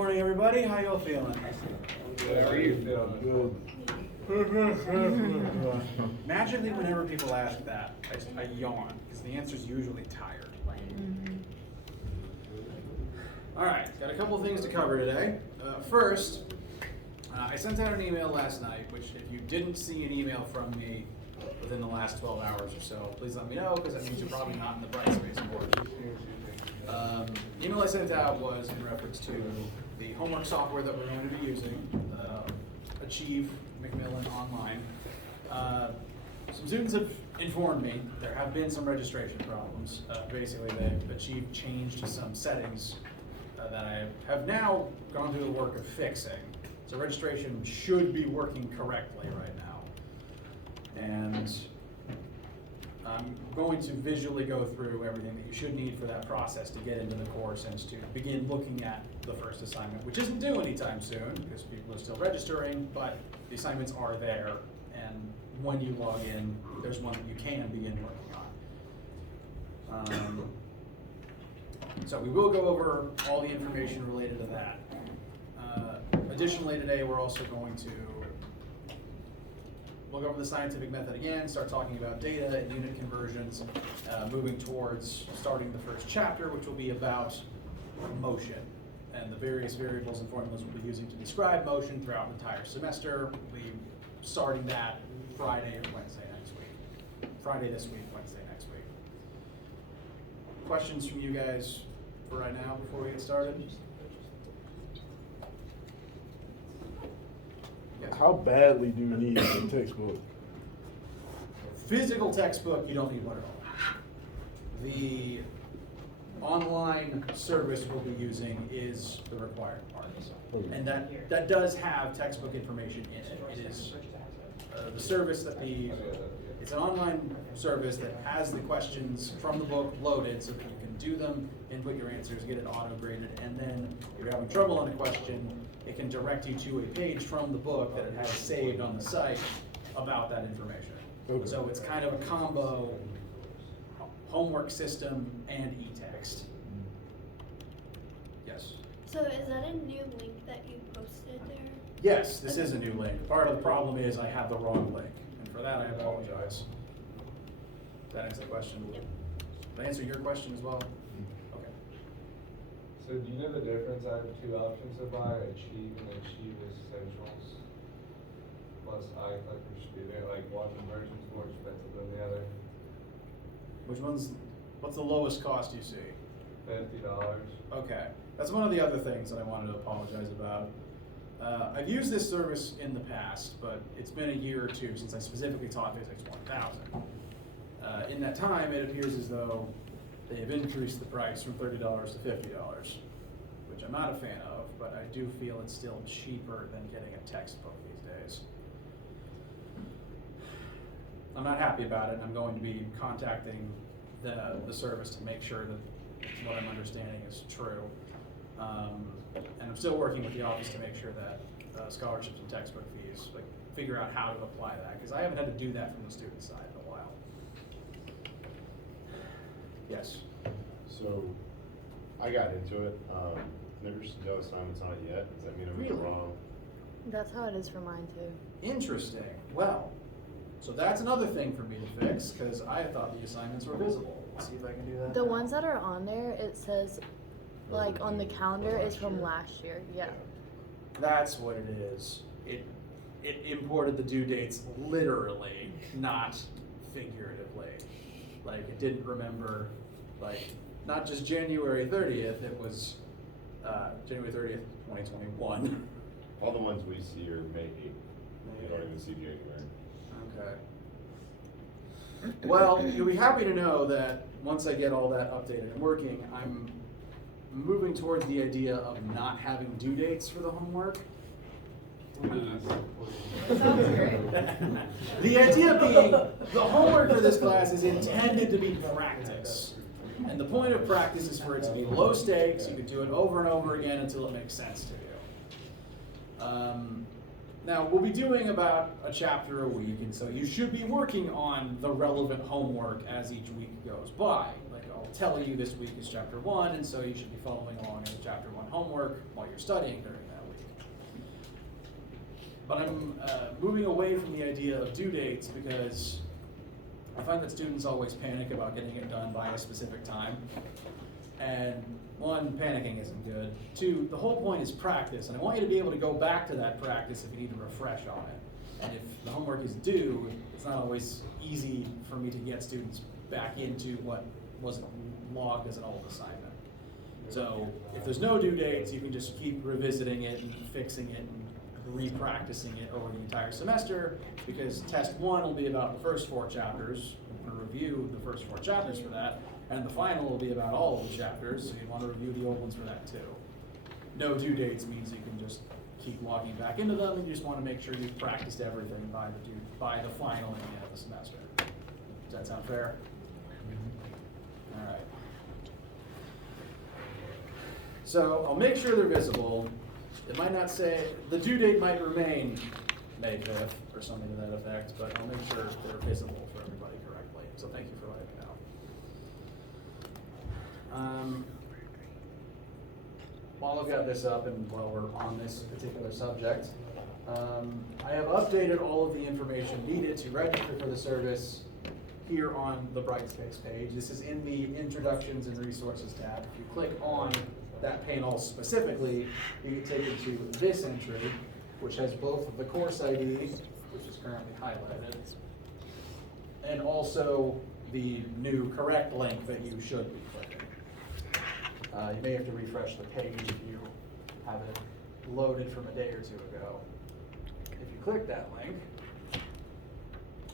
Morning, everybody. How y'all feeling? Good. How are you feeling? Good. Magically, whenever people ask that, I yawn because the answer is usually tired. All right, got a couple of things to cover today. First, I sent out an email last night, which if you didn't see an email from me within the last 12 hours or so, please let me know, because that means you're probably not in the Brightspace board. The email I sent out was in reference to the homework software that we're going to be using, Achieve Macmillan Online. Some students have informed me there have been some registration problems. Basically, Achieve changed some settings that I have now gone through the work of fixing. So registration should be working correctly right now. And I'm going to visually go through everything that you should need for that process to get into the course and to begin looking at the first assignment, which isn't due anytime soon because people are still registering, but the assignments are there. And when you log in, there's one that you can begin working on. So we will go over all the information related to that. Additionally, today we're also going to look over the scientific method again, start talking about data and unit conversions, moving towards starting the first chapter, which will be about motion and the various variables and formulas we'll be using to describe motion throughout the entire semester. We'll be starting that Friday or Wednesday next week. Friday this week, Wednesday next week. Questions from you guys for right now before we get started? Yes. How badly do you need a textbook? Physical textbook, you don't need one at all. The online service we'll be using is the required part. And that does have textbook information in it. It is the service that it's an online service that has the questions from the book loaded so that you can do them, input your answers, get it auto-graded, and then if you're having trouble on a question, it can direct you to a page from the book that it has saved on the site about that information. Okay. So it's kind of a combo homework system and e-text. Yes? So is that a new link that you posted there? Yes, this is a new link. Part of the problem is I have the wrong link, and for that I apologize. Does that answer the question? Yep. Did I answer your question as well? Okay. So do you know the difference? I have two options to buy, Achieve and Achieve Essentials. Plus iClick for student, like one version's more expensive than the other. What's the lowest cost you see? $50. Okay, that's one of the other things that I wanted to apologize about. I've used this service in the past, but it's been a year or two since I specifically taught Phys1000. In that time, it appears as though they have increased the price from $30 to $50, which I'm not a fan of, but I do feel it's still cheaper than getting a textbook these days. I'm not happy about it, and I'm going to be contacting the service to make sure that what I'm understanding is true. And I'm still working with the office to make sure that scholarships and textbook fees, figure out how to apply that, because I haven't had to do that from the student side in a while. Yes? So, I got into it, never no assignments on it yet. Does that mean I'm Really? wrong? That's how it is for mine too. Interesting. Well, so that's another thing for me to fix, because I thought the assignments were visible. Let's see if I can do that. The now. ones that are on there, it says, like on the calendar, is from last year. Yeah. That's what it is. It imported the due dates literally, not figuratively. Like, it didn't remember, like, not just January 30th, it was January 30th, 2021. All the ones we see are May 8th. I don't even see January. Okay. Well, you'll be happy to know that once I get all that updated and working, I'm moving towards the idea of not having due dates for the homework. Sounds great. The idea being, the homework for this class is intended to be practice. And the point of practice is for it to be low stakes. You can do it over and over again until it makes sense to you. Now, we'll be doing about a chapter a week, and so you should be working on the relevant homework as each week goes by. Like, I'll tell you this week is chapter 1, and so you should be following along in the chapter 1 homework while you're studying during that week. But I'm moving away from the idea of due dates because I find that students always panic about getting it done by a specific time. And one, panicking isn't good. Two, the whole point is practice, and I want you to be able to go back to that practice if you need to refresh on it. And if the homework is due, it's not always easy for me to get students back into what wasn't logged as an old assignment. So if there's no due dates, you can just keep revisiting it and fixing it and re-practicing it over the entire semester, because test 1 will be about the first 4 chapters. We're going to review the first 4 chapters for that, and the final will be about all of the chapters, so you want to review the old ones for that too. No due dates means you can just keep logging back into them, and you just want to make sure you've practiced everything by the final and the end of the semester. Does that sound fair? All right. So I'll make sure they're visible. It might not say, the due date might remain May 5th or something to that effect, but I'll make sure they're visible for everybody correctly. So thank you for letting me know. While I've got this up and while we're on this particular subject, I have updated all of the information needed to register for the service here on the Brightspace page. This is in the Introductions and Resources tab. If you click on that panel specifically, you get taken to this entry, which has both the course ID, which is currently highlighted, and also the new correct link that you should be clicking. You may have to refresh the page if you have it loaded from a day or 2 ago. If you click that link,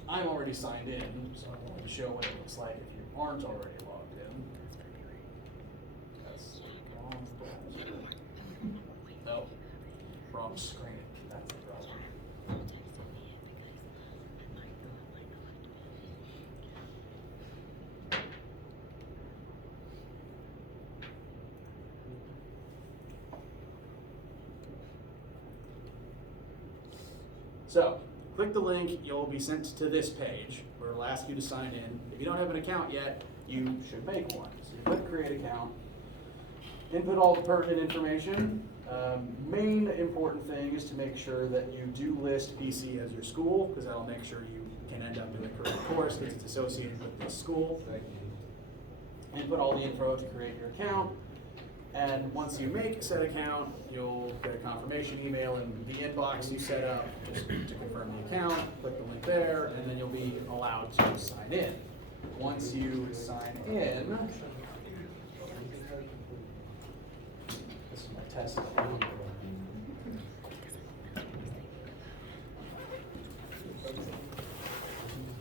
I'm already signed in, so I wanted to show what it looks like if you aren't already logged in. That's the wrong browser. No, wrong screen. That's the browser. So, click the link, you'll be sent to this page where it'll ask you to sign in. If you don't have an account yet, you should make one. So you click create account, input all the pertinent information. Main important thing is to make sure that you do list PC as your school, because that'll make sure you can end up in the correct course because it's associated with the school. Input all the info to create your account. And once you make said account, you'll get a confirmation email in the inbox you set up just to confirm the account. Click the link there, and then you'll be allowed to sign in. Once you sign in, this is my test.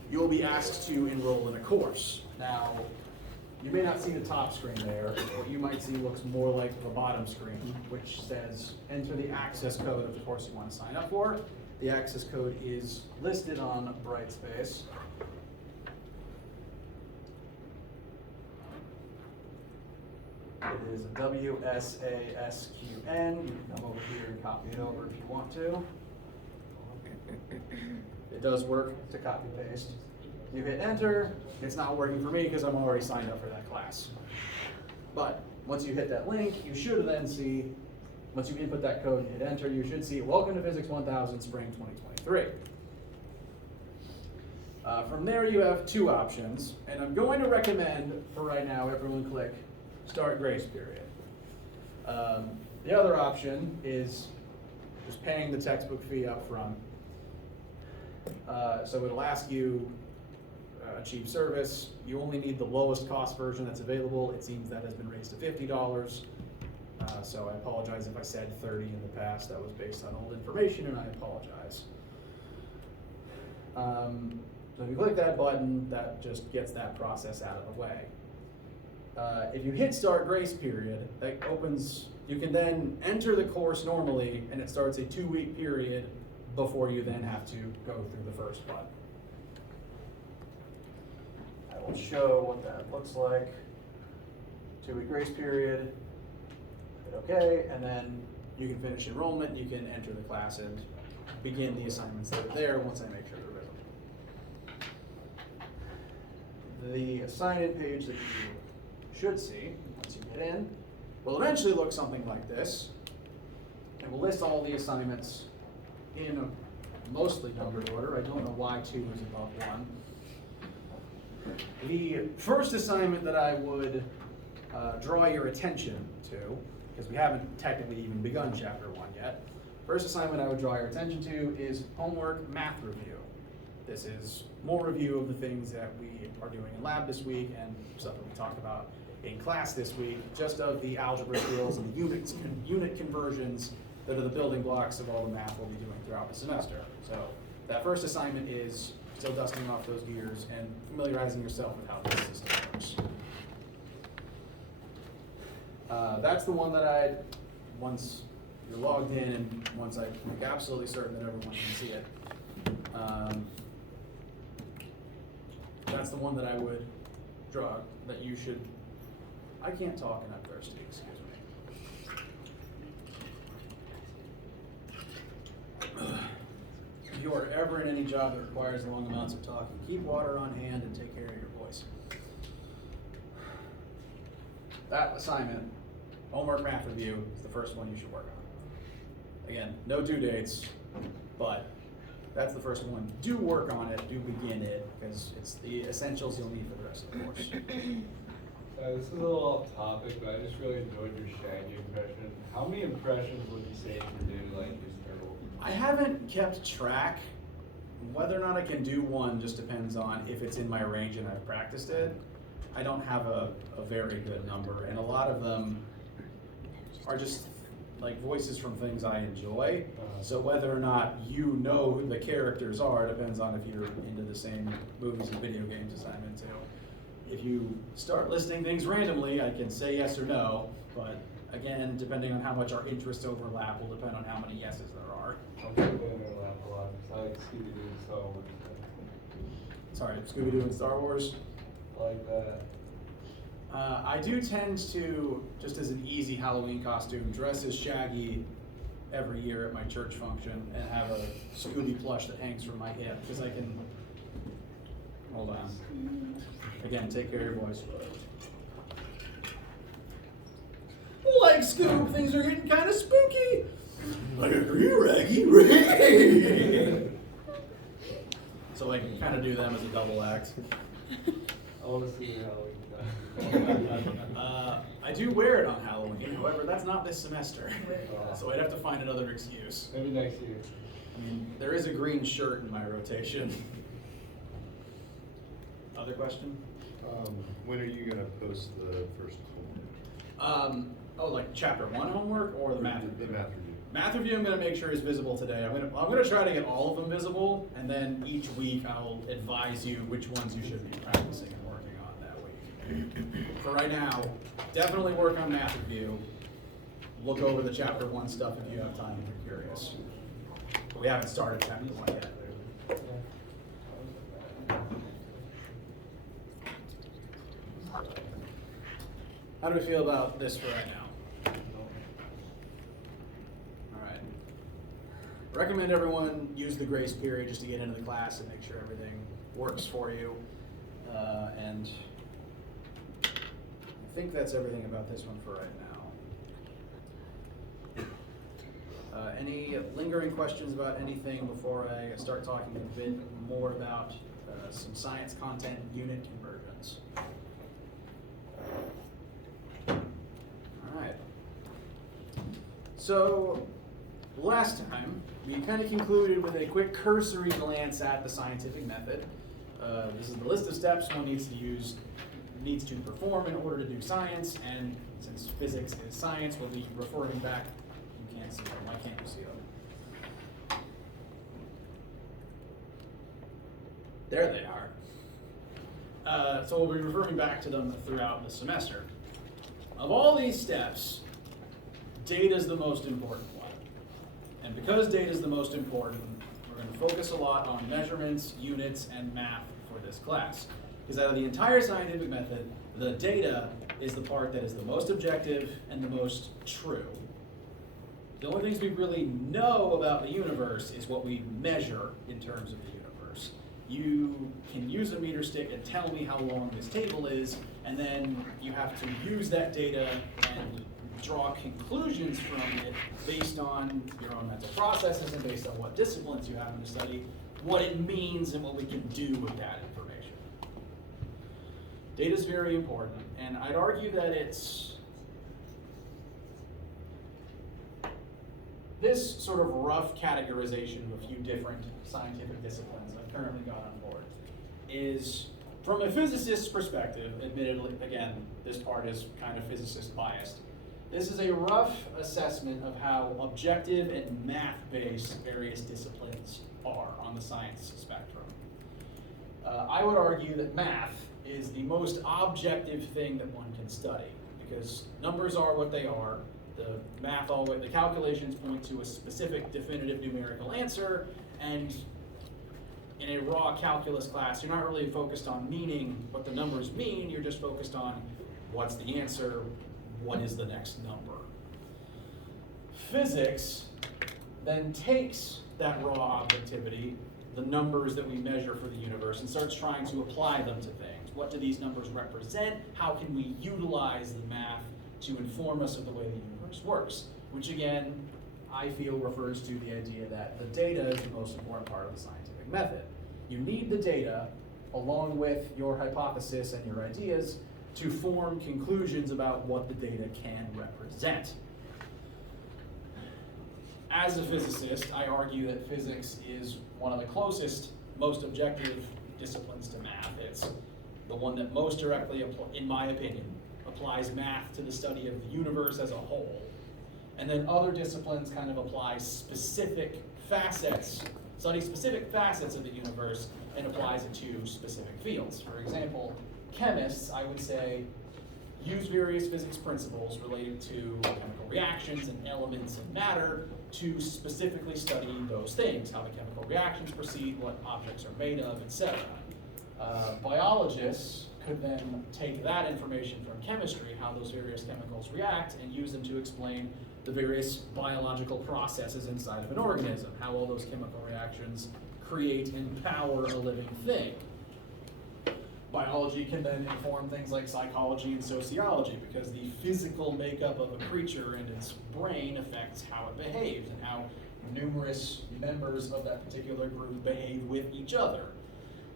You'll be asked to enroll in a course. Now, you may not see the top screen there. What you might see looks more like the bottom screen, which says enter the access code of the course you want to sign up for. The access code is listed on Brightspace. It is WSASQN. You can come over here and copy it over if you want to. It does work to copy paste. You hit enter, it's not working for me because I'm already signed up for that class. But once you hit that link, you should then see, once you input that code and hit enter, you should see welcome to Phys1000 Spring 2023. From there you have 2 options, and I'm going to recommend, for right now, everyone click start grace period. The other option is just paying the textbook fee up front. So it'll ask you achieve service. You only need the lowest cost version that's available. It seems that has been raised to $50. So I apologize if I said 30 in the past. That was based on old information, and I apologize. So if you click that button, that just gets that process out of the way. If you hit start grace period, that opens, you can then enter the course normally, and it starts a 2-week period before you then have to go through the first one. I will show what that looks like. 2-week grace period, hit OK, and then you can finish enrollment, you can enter the class and begin the assignments that are there once I make sure they're visible. The assign-in page that you should see, once you get in, will eventually look something like this. And we'll list all the assignments in a mostly numbered order. I don't know why 2 is above 1. The first assignment that I would draw your attention to, because we haven't technically even begun chapter 1 yet, first assignment I would draw your attention to is homework math review. This is more review of the things that we are doing in lab this week and stuff that we talked about in class this week, just of the algebra skills and the unit conversions that are the building blocks of all the math we'll be doing throughout the semester. So that first assignment is still dusting off those gears and familiarizing yourself with how this system works. That's the one that once you're logged in and once I make absolutely certain that everyone can see it, that's the one that I would draw that you should. I can't talk and I'm thirsty, excuse me. If you are ever in any job that requires long amounts of talking, keep water on hand and take care of your voice. That assignment, homework math review, is the first one you should work on. Again, no due dates, but that's the first one. Do work on it, do begin it, because it's the essentials you'll need for the rest of the course. This is a little off topic, but I just really enjoyed your Shaggy impression. How many impressions would you say you can do, like, this turtle? I haven't kept track. Whether or not I can do one just depends on if it's in my range and I've practiced it. I don't have a very good number, and a lot of them are just like voices from things I enjoy. So whether or not you know who the characters are depends on if you're into the same movies and video games as I'm into. If you start listing things randomly, I can say yes or no, but again, depending on how much our interests overlap will depend on how many yeses there are. I'm going to laugh a lot, because I like Scooby-Doo and Star Wars. Sorry, Scooby-Doo and Star Wars. I like that. I do tend to, just as an easy Halloween costume, dress as Shaggy every year at my church function and have a Scooby plush that hangs from my hip, because I can, hold on. Again, take care of your voice. Like Scoob, things are getting kind of spooky. I agree, Raggy. So I can kind of do them as a double act. I want to see your Halloween costume. I do wear it on Halloween, however, that's not this semester. So I'd have to find another excuse. Maybe next year. I mean, there is a green shirt in my rotation. Other question? When are you gonna post the first homework? Oh, like chapter 1 homework or the math review? The math review. Math review I'm gonna make sure is visible today. I'm gonna try to get all of them visible, and then each week I'll advise you which ones you should be practicing and working on that week. For right now, definitely work on math review. Look over the chapter 1 stuff if you have time and you're curious. But we haven't started chapter 1 yet. How do we feel about this for right now? All right. Recommend everyone use the grace period just to get into the class and make sure everything works for you. And I think that's everything about this one for right now. Any lingering questions about anything before I start talking a bit more about some science content unit conversions? Alright. So, last time, we kind of concluded with a quick cursory glance at the scientific method. This is the list of steps one needs to perform in order to do science, and since physics is science, we'll be referring back. You can't see them. Why can't you see them? There they are. So we'll be referring back to them throughout the semester. Of all these steps, data is the most important one. And because data is the most important, we're going to focus a lot on measurements, units, and math for this class. Because out of the entire scientific method, the data is the part that is the most objective and the most true. The only things we really know about the universe is what we measure in terms of the universe. you can use a meter stick and tell me how long this table is, and then you have to use that data and draw conclusions from it based on your own mental processes and based on what disciplines you happen to study, what it means and what we can do with that information. Data is very important, and I'd argue that it's this sort of rough categorization of a few different scientific disciplines I've currently got on board is, from a physicist's perspective, admittedly, again, this part is kind of physicist biased, this is a rough assessment of how objective and math-based various disciplines are on the science spectrum. I would argue that math is the most objective thing that one can study, because numbers are what they are. The calculations point to a specific definitive numerical answer, and in a raw calculus class, you're not really focused on meaning what the numbers mean, you're just focused on what's the answer, what is the next number. Physics then takes that raw objectivity, the numbers that we measure for the universe, and starts trying to apply them to things. What do these numbers represent? How can we utilize the math to inform us of the way the universe works? Which again, I feel refers to the idea that the data is the most important part of the scientific method. You need the data along with your hypothesis and your ideas to form conclusions about what the data can represent. As a physicist, I argue that physics is one of the closest, most objective disciplines to math. It's the one that most directly, in my opinion, applies math to the study of the universe as a whole. And then other disciplines kind of apply specific facets, study specific facets of the universe and applies it to specific fields. For example, chemists, I would say, use various physics principles related to chemical reactions and elements and matter to specifically study those things, how the chemical reactions proceed, what objects are made of, etc. Biologists could then take that information from chemistry, how those various chemicals react, and use them to explain the various biological processes inside of an organism, how all those chemical reactions create and power a living thing. Biology can then inform things like psychology and sociology, because the physical makeup of a creature and its brain affects how it behaves and how numerous members of that particular group behave with each other.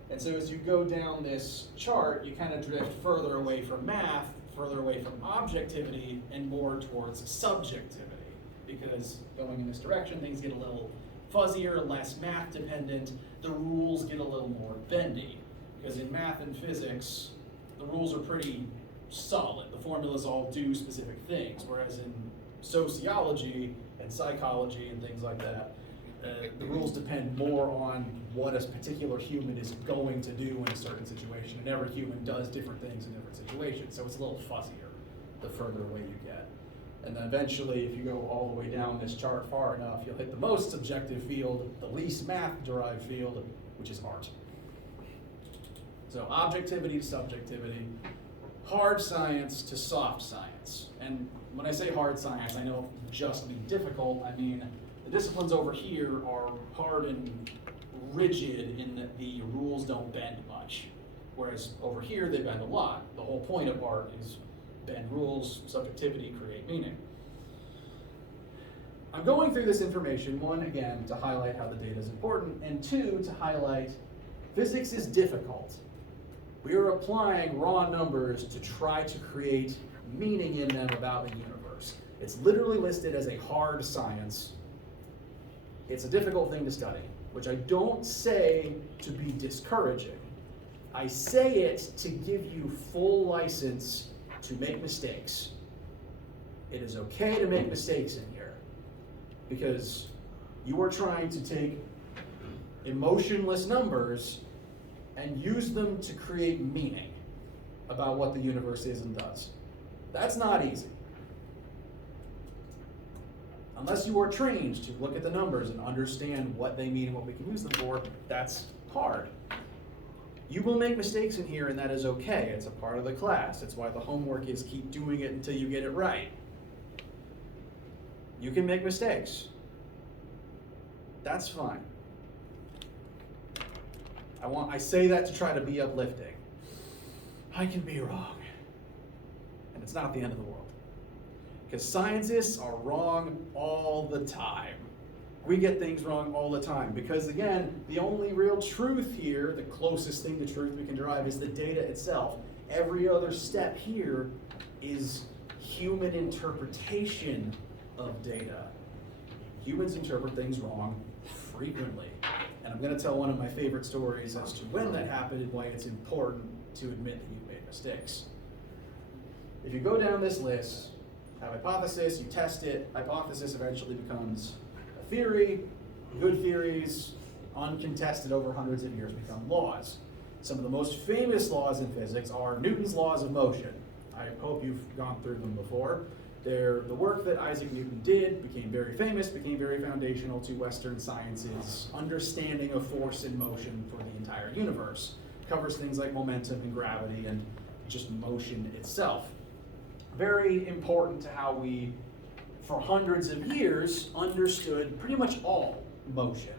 And so as you go down this chart, you kind of drift further away from math, further away from objectivity, and more towards subjectivity. Because going in this direction, things get a little fuzzier, less math dependent, the rules get a little more bendy. Because in math and physics, the rules are pretty solid. The formulas all do specific things, whereas in sociology and psychology and things like that, the rules depend more on what a particular human is going to do in a certain situation, and every human does different things in different situations, so it's a little fuzzier the further away you get. And then eventually, if you go all the way down this chart far enough, you'll hit the most subjective field, the least math-derived field, which is art. So objectivity to subjectivity, hard science to soft science. And when I say hard science, I know justly difficult, I mean the disciplines over here are hard and rigid in that the rules don't bend much. Whereas over here they bend a lot. The whole point of art is bend rules, subjectivity, create meaning. I'm going through this information, one, again, to highlight how the data is important, and two, to highlight physics is difficult. We are applying raw numbers to try to create meaning in them about the universe. It's literally listed as a hard science. It's a difficult thing to study, which I don't say to be discouraging. I say it to give you full license to make mistakes. It is okay to make mistakes in here, because you are trying to take emotionless numbers and use them to create meaning about what the universe is and does. That's not easy. Unless you are trained to look at the numbers and understand what they mean and what we can use them for, that's hard. You will make mistakes in here, and that is okay. It's a part of the class. It's why the homework is keep doing it until you get it right. You can make mistakes. That's fine. I say that to try to be uplifting. I can be wrong. And it's not the end of the world. Because scientists are wrong all the time. We get things wrong all the time. Because again, the only real truth here, the closest thing to truth we can derive, is the data itself. Every other step here is human interpretation of data. Humans interpret things wrong frequently. And I'm going to tell one of my favorite stories as to when that happened and why it's important to admit that you've made mistakes. If you go down this list, have a hypothesis, you test it, hypothesis eventually becomes a theory, good theories, uncontested over hundreds of years, become laws. Some of the most famous laws in physics are Newton's laws of motion. I hope you've gone through them before. The work that Isaac Newton did became very famous, became very foundational to Western science's understanding of force and motion for the entire universe. Covers things like momentum and gravity and just motion itself. Very important to how we, for hundreds of years, understood pretty much all motion.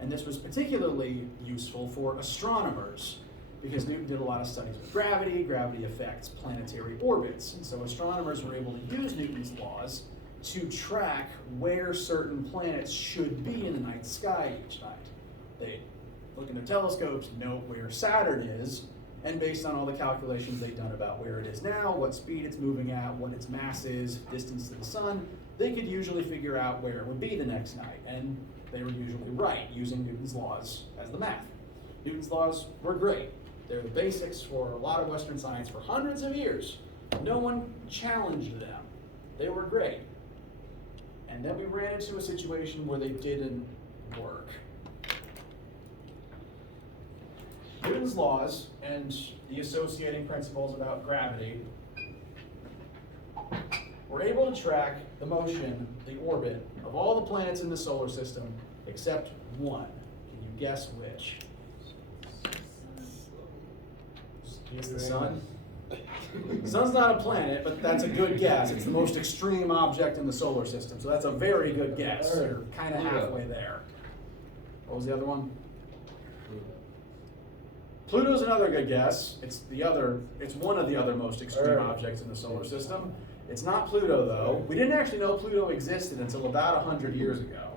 And this was particularly useful for astronomers, because Newton did a lot of studies with gravity. Gravity affects planetary orbits. And so astronomers were able to use Newton's laws to track where certain planets should be in the night sky each night. They look in their telescopes, note where Saturn is, and based on all the calculations they've done about where it is now, what speed it's moving at, what its mass is, distance to the sun, they could usually figure out where it would be the next night. And they were usually right, using Newton's laws as the math. Newton's laws were great. They're the basics for a lot of Western science for hundreds of years. No one challenged them. They were great. And then we ran into a situation where they didn't work. Newton's laws and the associating principles about gravity were able to track the motion, the orbit, of all the planets in the solar system except one. Can you guess which? It's the sun. The sun's not a planet, but that's a good guess. It's the most extreme object in the solar system, so that's a very good guess. You're kind of halfway there. What was the other one? Pluto's another good guess. It's one of the other most extreme objects in the solar system. It's not Pluto, though. We didn't actually know Pluto existed until about 100 years ago.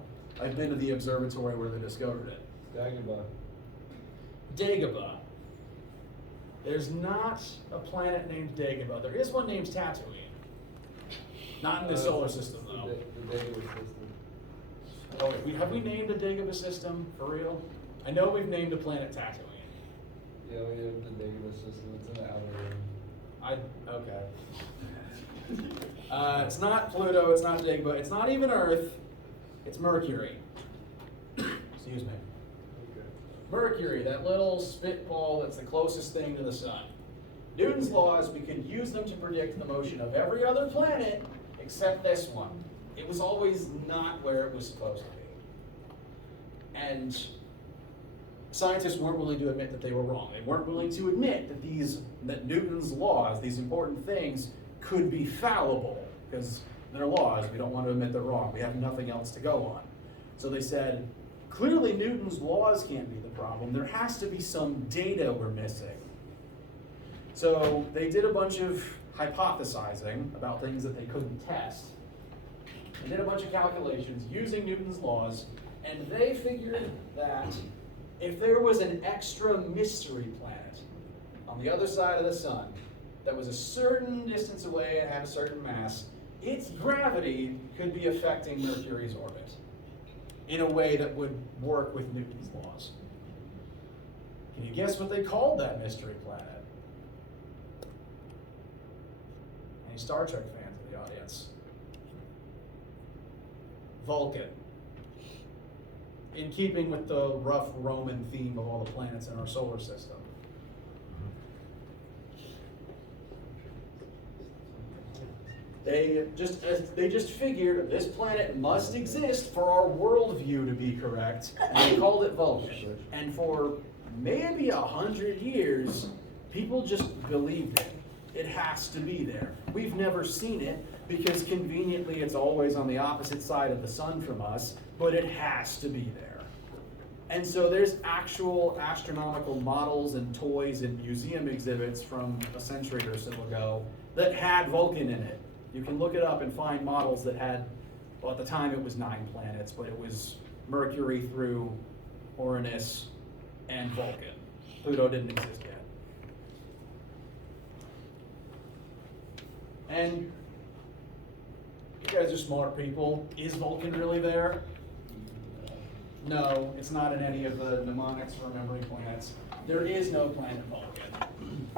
I've been to the observatory where they discovered it. Dagobah. There's not a planet named Dagobah. There is one named Tatooine. Not in the solar system, though. The Dagobah system. Oh, have we named a Dagobah system for real? I know we've named a planet Tatooine. Yeah, we have the Dagobah system. It's in the outer rim. Okay. It's not Pluto, it's not Dagobah, it's not even Earth, it's Mercury. Excuse me. Okay. Mercury, that little spitball that's the closest thing to the sun. Newton's laws, we can use them to predict the motion of every other planet except this one. It was always not where it was supposed to be. And scientists weren't willing to admit that they were wrong. They weren't willing to admit that Newton's laws, these important things, could be fallible, because they're laws. We don't want to admit they're wrong. We have nothing else to go on. So they said, clearly Newton's laws can't be the problem. There has to be some data we're missing. So they did a bunch of hypothesizing about things that they couldn't test. They did a bunch of calculations using Newton's laws, and they figured that if there was an extra mystery planet on the other side of the sun that was a certain distance away and had a certain mass, its gravity could be affecting Mercury's orbit in a way that would work with Newton's laws. Can you guess what they called that mystery planet? Any Star Trek fans in the audience? Vulcan. In keeping with the rough Roman theme of all the planets in our solar system. They just figured this planet must exist for our worldview to be correct, and they called it Vulcan. And for maybe 100 years, people just believed it. It has to be there. We've never seen it because conveniently it's always on the opposite side of the sun from us, but it has to be there. And so there's actual astronomical models and toys and museum exhibits from a century or so ago that had Vulcan in it. You can look it up and find models that had, well, at the time it was 9 planets, but it was Mercury through Uranus and Vulcan. Pluto didn't exist yet. And you guys are smart people. Is Vulcan really there? No, it's not in any of the mnemonics for remembering planets. There is no planet Vulcan.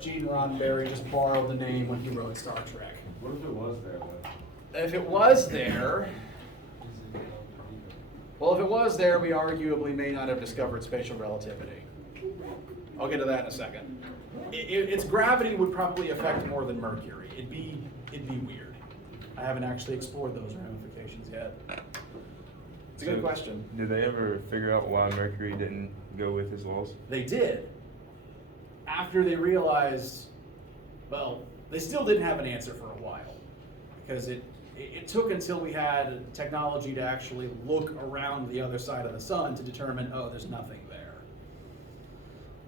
Gene Roddenberry just borrowed the name when he wrote Star Trek. What if it was there though? If it was there, well, if it was there, we arguably may not have discovered spatial relativity. I'll get to that in a second. Its gravity would probably affect more than Mercury. It'd be weird. I haven't actually explored those ramifications yet. It's a good question. Did they ever figure out why Mercury didn't go with his laws? They did. After they realized, well, they still didn't have an answer for a while, because it took until we had technology to actually look around the other side of the sun to determine, oh, there's nothing there.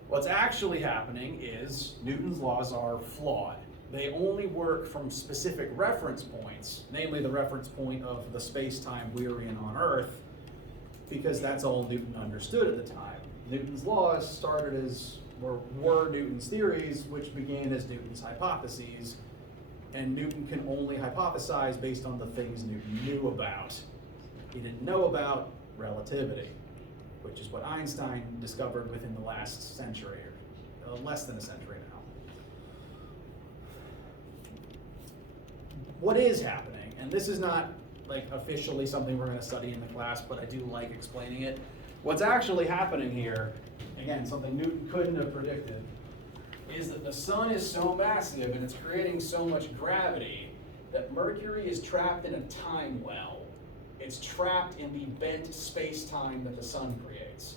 What's actually happening is Newton's laws are flawed. They only work from specific reference points, namely the reference point of the space-time we're in on Earth, because that's all Newton understood at the time. Newton's laws started as, were Newton's theories, which began as Newton's hypotheses, and Newton can only hypothesize based on the things Newton knew about. He didn't know about relativity, which is what Einstein discovered within the last century, or less than a century now. What is happening, and this is not like officially something we're going to study in the class, but I do like explaining it. What's actually happening here, again, something Newton couldn't have predicted, is that the sun is so massive and it's creating so much gravity that Mercury is trapped in a time well. It's trapped in the bent space-time that the sun creates.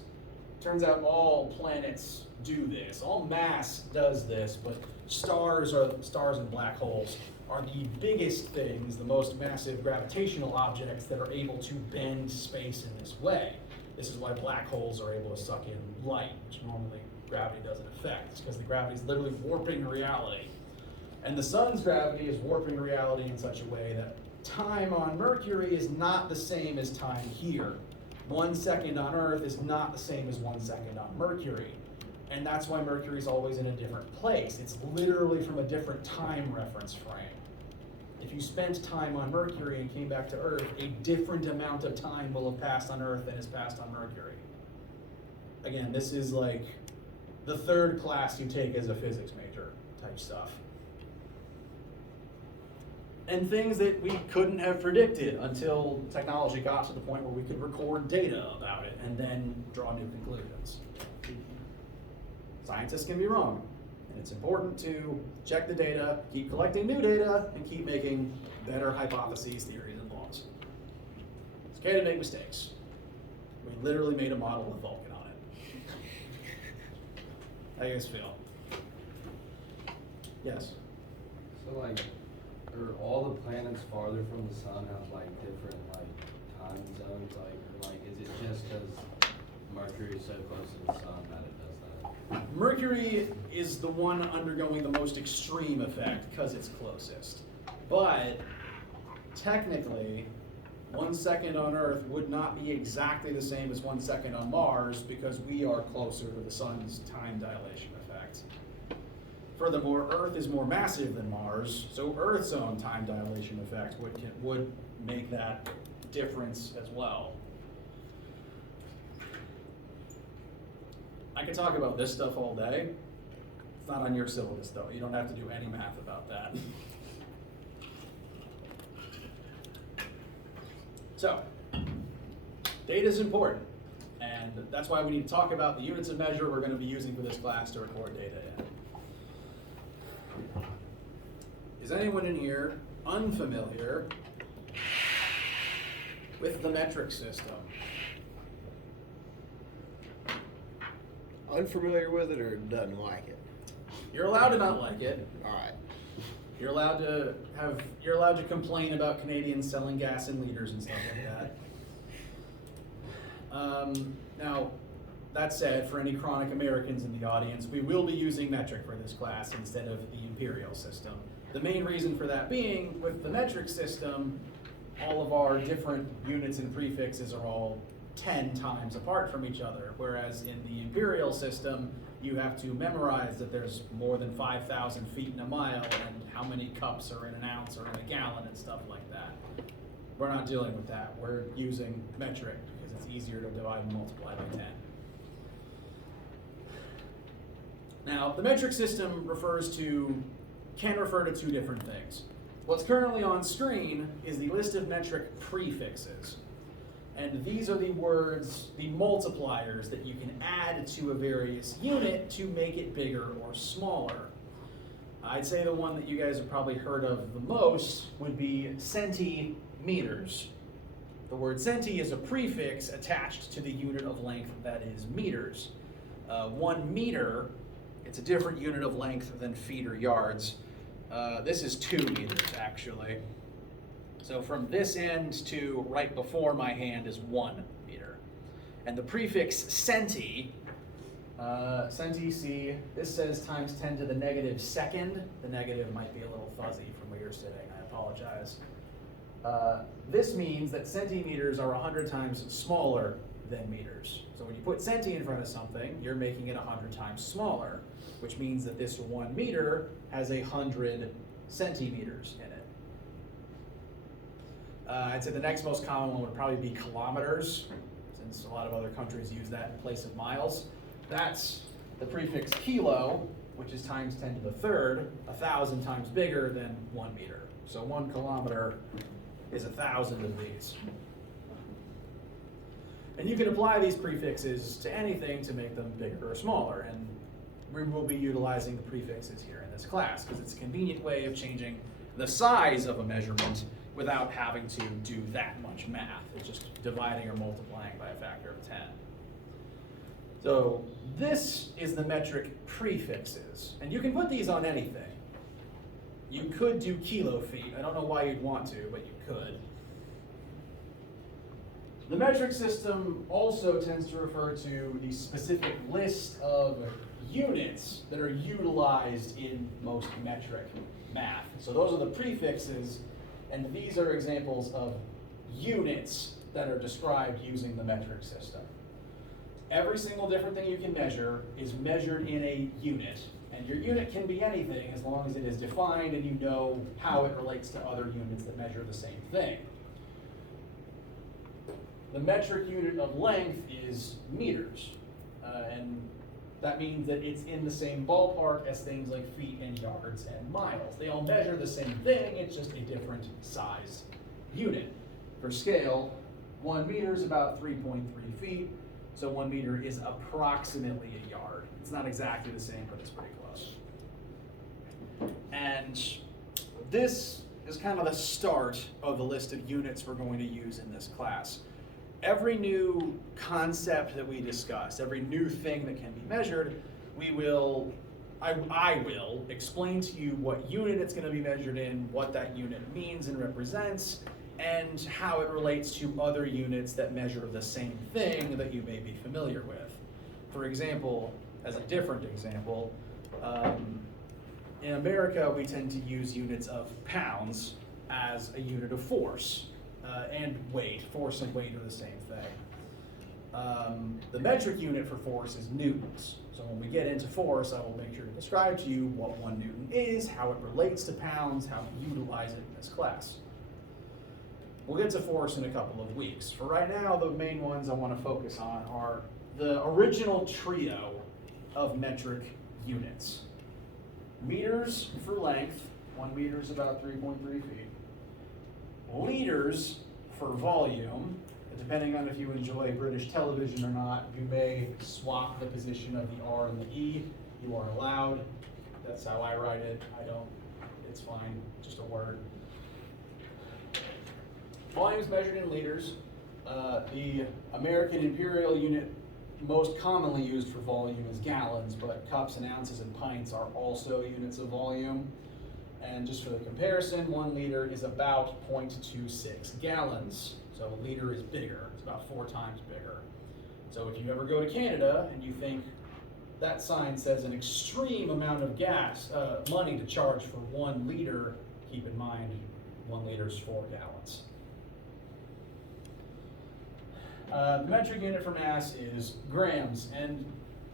Turns out all planets do this. All mass does this, but stars and black holes are the biggest things, the most massive gravitational objects that are able to bend space in this way. This is why black holes are able to suck in light, which normally gravity doesn't affect. It's because the gravity is literally warping reality. And the sun's gravity is warping reality in such a way that time on Mercury is not the same as time here. 1 second on Earth is not the same as 1 second on Mercury. And that's why Mercury is always in a different place. It's literally from a different time reference frame. If you spent time on Mercury and came back to Earth, a different amount of time will have passed on Earth than has passed on Mercury. Again, this is like the third class you take as a physics major type stuff. And things that we couldn't have predicted until technology got to the point where we could record data about it and then draw new conclusions. Scientists can be wrong, and it's important to check the data, keep collecting new data, and keep making better hypotheses, theories, and laws. It's okay to make mistakes. We literally made a model with Vulcan on it. How do you guys feel? Yes? So like, are all the planets farther from the sun have like different like time zones? Like, or like, is it just because Mercury is so close to the sun that it does that? Mercury is the one undergoing the most extreme effect because it's closest. But technically, 1 second on Earth would not be exactly the same as 1 second on Mars because we are closer to the sun's time dilation effect. Furthermore, Earth is more massive than Mars, so Earth's own time dilation effect would make that difference as well. I could talk about this stuff all day. It's not on your syllabus though. You don't have to do any math about that. So, data is important, and that's why we need to talk about the units of measure we're going to be using for this class to record data in. Is anyone in here unfamiliar with the metric system? Unfamiliar with it or doesn't like it? You're allowed to not like it. All right. You're allowed to complain about Canadians selling gas in liters and stuff like that. Now, that said, for any chronic Americans in the audience, we will be using metric for this class instead of the imperial system. The main reason for that being, with the metric system, all of our different units and prefixes are all 10 times apart from each other, whereas in the imperial system, you have to memorize that there's more than 5,000 feet in a mile and how many cups are in an ounce or in a gallon and stuff like that. We're not dealing with that. We're using metric because it's easier to divide and multiply by 10. Now, the metric system can refer to two different things. What's currently on screen is the list of metric prefixes. And these are the words, the multipliers that you can add to a various unit to make it bigger or smaller. I'd say the one that you guys have probably heard of the most would be centimeters. The word centi is a prefix attached to the unit of length that is meters. 1 meter, it's a different unit of length than feet or yards. This is 2 meters actually. So from this end to right before my hand is 1 meter. And the prefix centi, see, this says times 10 to the negative second. The negative might be a little fuzzy from where you're sitting, I apologize. This means that centimeters are 100 times smaller than meters. So when you put centi in front of something, you're making it 100 times smaller, which means that this 1 meter has 100 centimeters in it. I'd say the next most common one would probably be kilometers, since a lot of other countries use that in place of miles. That's the prefix kilo, which is times 10 to the third, 1,000 times bigger than 1 meter. So 1 kilometer is 1,000 of these. And you can apply these prefixes to anything to make them bigger or smaller, and we will be utilizing the prefixes here in this class because it's a convenient way of changing the size of a measurement without having to do that much math. It's just dividing or multiplying by a factor of 10. So this is the metric prefixes, and you can put these on anything. You could do kilo feet. I don't know why you'd want to, but you could. The metric system also tends to refer to the specific list of units that are utilized in most metric math. So those are the prefixes, and these are examples of units that are described using the metric system. Every single different thing you can measure is measured in a unit, and your unit can be anything as long as it is defined and you know how it relates to other units that measure the same thing. The metric unit of length is meters, and that means that it's in the same ballpark as things like feet and yards and miles. They all measure the same thing, it's just a different size unit. For scale, 1 meter is about 3.3 feet, so 1 meter is approximately a yard. It's not exactly the same, but it's pretty close. And this is kind of the start of the list of units we're going to use in this class. Every new concept that we discuss, every new thing that can be measured, I will explain to you what unit it's going to be measured in, what that unit means and represents, and how it relates to other units that measure the same thing that you may be familiar with. For example, as a different example, in America we tend to use units of pounds as a unit of force. And weight. Force and weight are the same thing. The metric unit for force is newtons. So when we get into force, I will make sure to describe to you what 1 newton is, how it relates to pounds, how to utilize it in this class. We'll get to force in a couple of weeks. For right now, the main ones I want to focus on are the original trio of metric units. Meters for length. 1 meter is about 3.3 feet. Liters for volume. Depending on if you enjoy British television or not, you may swap the position of the R and the E. You are allowed. That's how I write it. I don't. It's fine. Just a word. Volume is measured in liters. The American imperial unit most commonly used for volume is gallons, but cups and ounces and pints are also units of volume. And just for the comparison, 1 liter is about 0.26 gallons. So a liter is bigger, it's about 4 times bigger. So if you ever go to Canada and you think that sign says an extreme amount of money to charge for 1 liter, keep in mind 1 liter is 4 gallons. The metric unit for mass is grams, and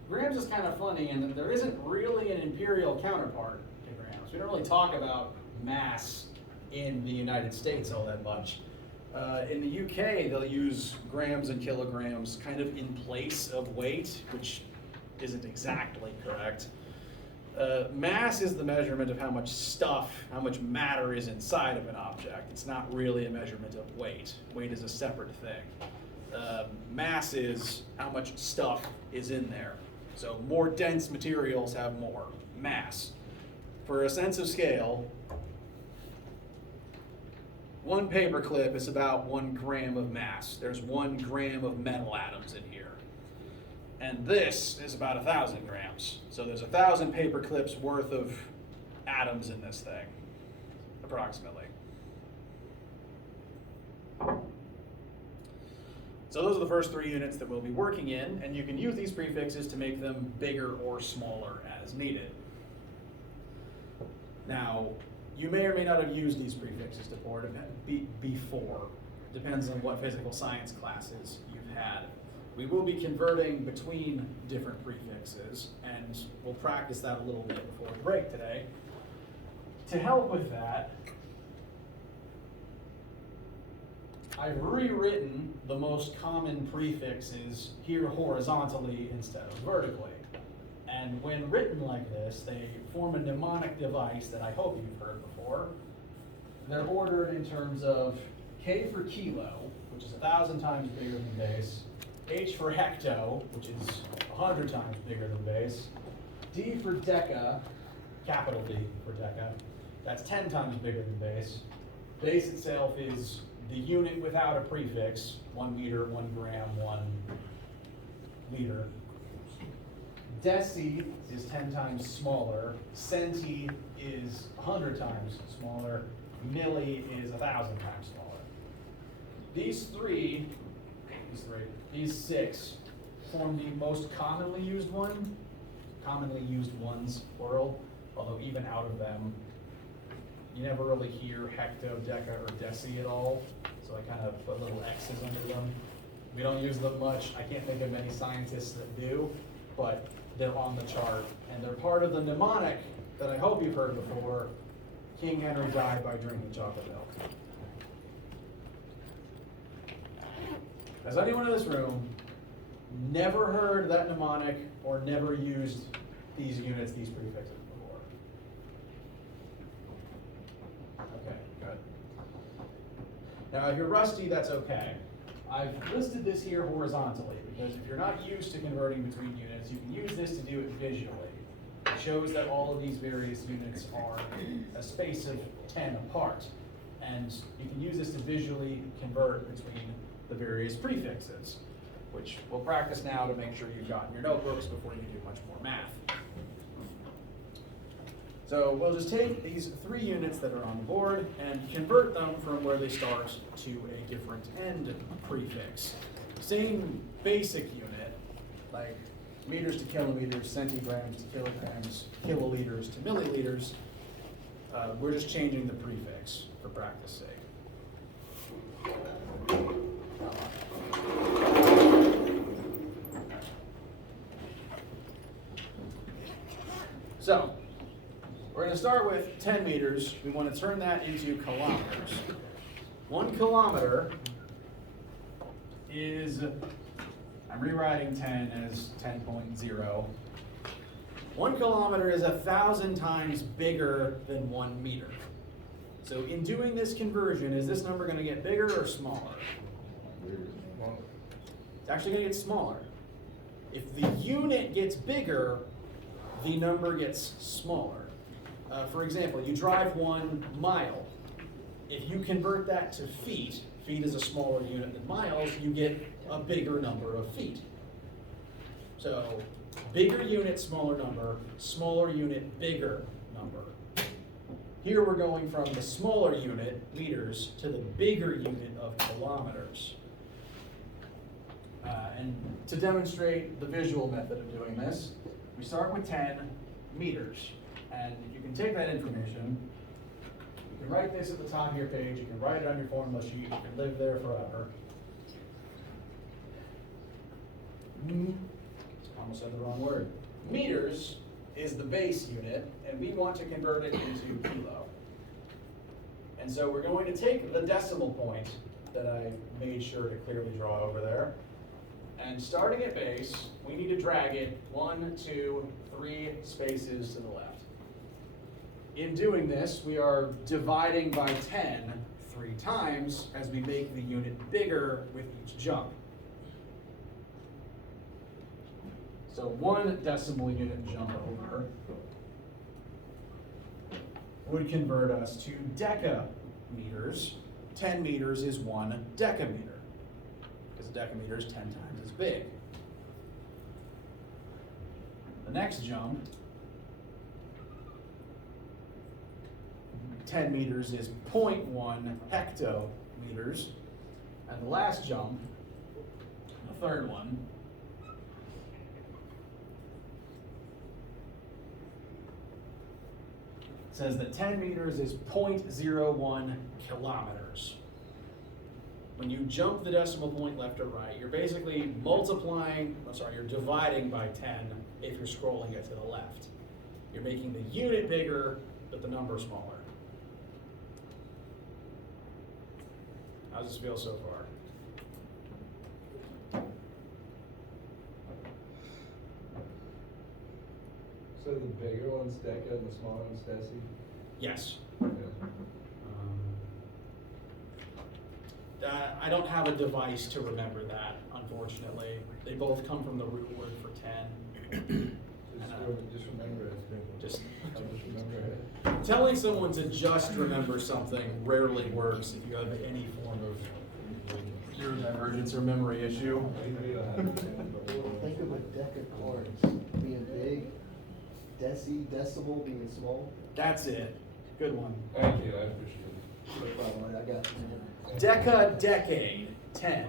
grams is kind of funny in that there isn't really an imperial counterpart to grams. We don't really talk about mass in the United States all that much. In the UK, they'll use grams and kilograms kind of in place of weight, which isn't exactly correct. Mass is the measurement of how much stuff, how much matter is inside of an object. It's not really a measurement of weight. Weight is a separate thing. Mass is how much stuff is in there. So more dense materials have more mass. For a sense of scale, 1 paper clip is about 1 gram of mass. There's 1 gram of metal atoms in here. And this is about 1,000 grams. So there's 1,000 paper clips worth of atoms in this thing, approximately. So those are the first 3 units that we'll be working in, and you can use these prefixes to make them bigger or smaller as needed. Now, you may or may not have used these prefixes before. Depends on what physical science classes you've had. We will be converting between different prefixes, and we'll practice that a little bit before the break today. To help with that, I've rewritten the most common prefixes here horizontally instead of vertically. And when written like this, they form a mnemonic device that I hope you've heard before. They're ordered in terms of K for kilo, which is 1,000 times bigger than base, H for hecto, which is 100 times bigger than base, D for deca, capital D for deca, that's 10 times bigger than base. Base itself is the unit without a prefix, 1 meter, 1 gram, 1 liter. Deci is 10 times smaller, centi is 100 times smaller, milli is 1,000 times smaller. These 6 form the most commonly used ones, plural, although even out of them, you never really hear hecto, deca, or deci at all, so I kind of put little X's under them. We don't use them much. I can't think of many scientists that do, but they're on the chart, and they're part of the mnemonic that I hope you've heard before. King Henry died by drinking chocolate milk. Has anyone in this room never heard that mnemonic or never used these units, these prefixes before? Okay, good. Now, if you're rusty, that's okay. I've listed this here horizontally because if you're not used to converting between units, you can use this to do it visually. It shows that all of these various units are a space of 10 apart, and you can use this to visually convert between the various prefixes, which we'll practice now to make sure you've got in your notebooks before you do much more math. So we'll just take these 3 units that are on the board and convert them from where they start to a different end prefix. Same basic unit, like meters to kilometers, centigrams to kilograms, kiloliters to milliliters. We're just changing the prefix for practice sake. So, we're going to start with 10 meters. We want to turn that into kilometers. 1 kilometer is, I'm rewriting 10 as 10.0. 1 kilometer is 1,000 times bigger than 1 meter. So in doing this conversion, is this number going to get bigger or smaller? It's actually going to get smaller. If the unit gets bigger, the number gets smaller. For example, you drive 1 mile. If you convert that to feet, feet is a smaller unit than miles, you get a bigger number of feet. So bigger unit, smaller number, smaller unit, bigger number. Here we're going from the smaller unit, meters, to the bigger unit of kilometers. And to demonstrate the visual method of doing this, we start with 10 meters. And you can take that information, you can write this at the top of your page, you can write it on your formula sheet, you can live there forever. Almost said the wrong word. Meters is the base unit, and we want to convert it into kilo. And so we're going to take the decimal point that I made sure to clearly draw over there. And starting at base, we need to drag it 1, 2, 3 spaces to the left. In doing this, we are dividing by 10 3 times as we make the unit bigger with each jump. So 1 decimal unit jump over would convert us to decameters. 10 meters is 1 decameter, because a decameter is 10 times as big. The next jump, 10 meters is 0.1 hectometers. And the last jump, the third one, says that 10 meters is 0.01 kilometers. When you jump the decimal point left or right, you're basically you're dividing by 10 if you're scrolling it to the left. You're making the unit bigger, but the number smaller. How does this feel so far? So the bigger one's Deca and the smaller one's Deci? Yes. Yeah. I don't have a device to remember that, unfortunately. They both come from the root word for 10. Just remember it. Just Just remember it. telling someone to just remember something rarely works if you have any form of neurodivergence or memory issue. Think of a deck of cards being big, decimal being small. That's it. Good one. Thank you, I appreciate it. No problem, I got you, man. Deca, decade, 10.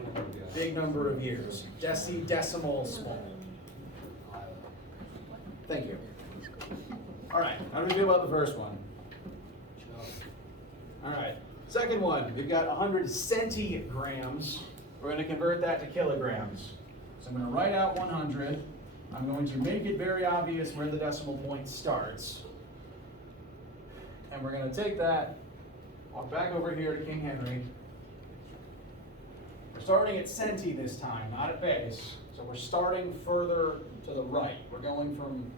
Big number of years. Decimal, small. Thank you. All right, how do we feel about the first one? All right, second one, we've got 100 centigrams. We're going to convert that to kilograms. So I'm going to write out 100. I'm going to make it very obvious where the decimal point starts. And we're going to take that, walk back over here to King Henry. We're starting at centi this time, not at base. So we're starting further to the right. We're going from,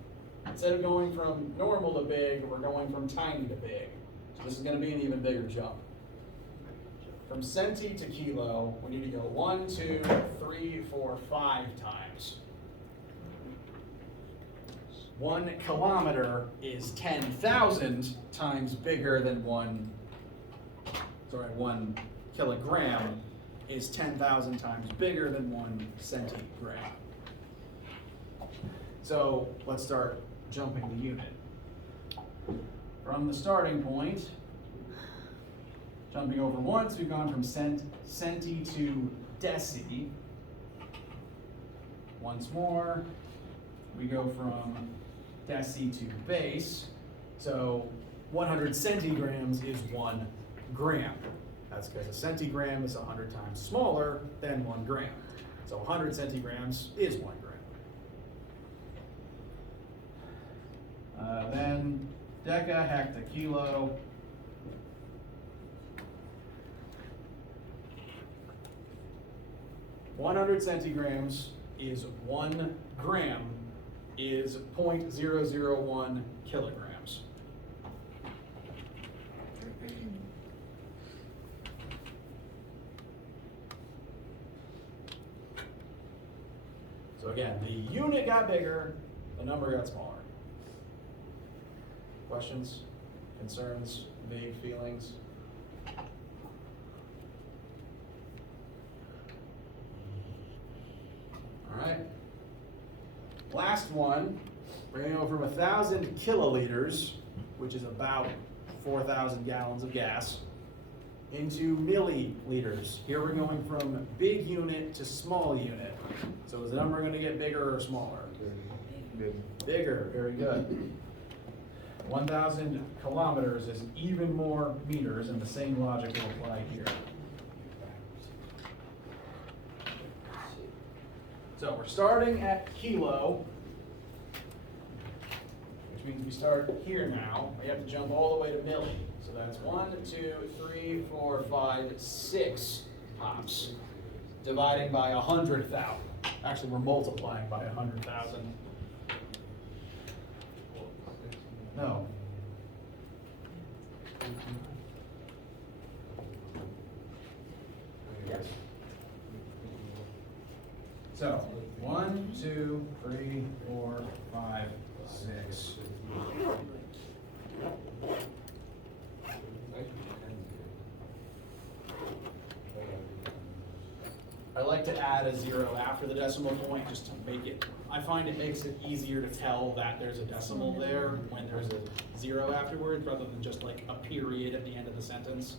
instead of going from normal to big, we're going from tiny to big. So this is going to be an even bigger jump. From centi to kilo, we need to go 1, 2, 3, 4, 5 times. 1 kilometer is 10,000 times bigger than 1 kilogram is 10,000 times bigger than 1 centigram. So let's start jumping the unit. From the starting point, jumping over once, we've gone from centi to deci. Once more, we go from deci to base. So 100 centigrams is 1 gram. That's because a centigram is 100 times smaller than 1 gram. So 100 centigrams is 1 gram. Then deca, hecta, kilo. "100 centigrams is 1 gram is 0.001 kilograms. So again, the unit got bigger, the number got smaller. Questions, concerns, vague feelings? All right. Last one, we're going to go from 1,000 kiloliters, which is about 4,000 gallons of gas, into milliliters. Here we're going from big unit to small unit. So is the number going to get bigger or smaller? Good. Bigger, very good. 1,000 kilometers is even more meters, and the same logic will apply here. So we're starting at kilo, which means we start here now. We have to jump all the way to milli. So that's 1, 2, 3, 4, 5, 6 pops, dividing by 100,000. Actually, we're multiplying by 100,000. No. Yes. So, 1, 2, 3, 4, 5, 6. I like to add a 0 after the decimal point just to make it, I find it makes it easier to tell that there's a decimal there when there's a 0 afterwards rather than just like a period at the end of the sentence.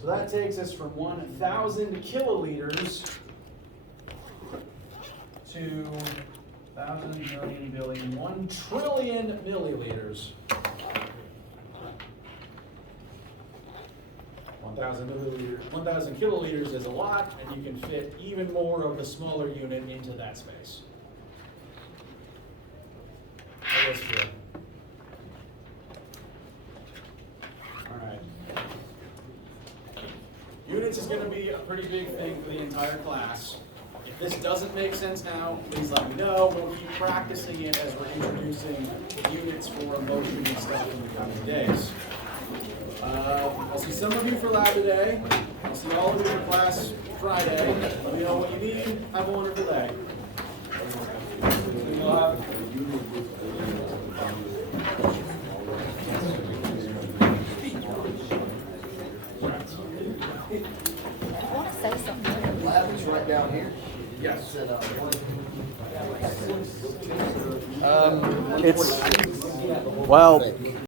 So that takes us from 1,000 kiloliters to 1,000 million billion, 1 trillion milliliters. 1,000 kiloliters is a lot, and you can fit even more of the smaller unit into that space. That is true. All right. Units is going to be a pretty big thing for the entire class. If this doesn't make sense now, please let me know. We'll keep practicing it as we're introducing units for motion and stuff in the coming days. I'll see some of you for lab today. I'll see all of you for class Friday. Let me know what you need. Have a wonderful day. I want to say something. Lab is right down here. Yes. It's, well,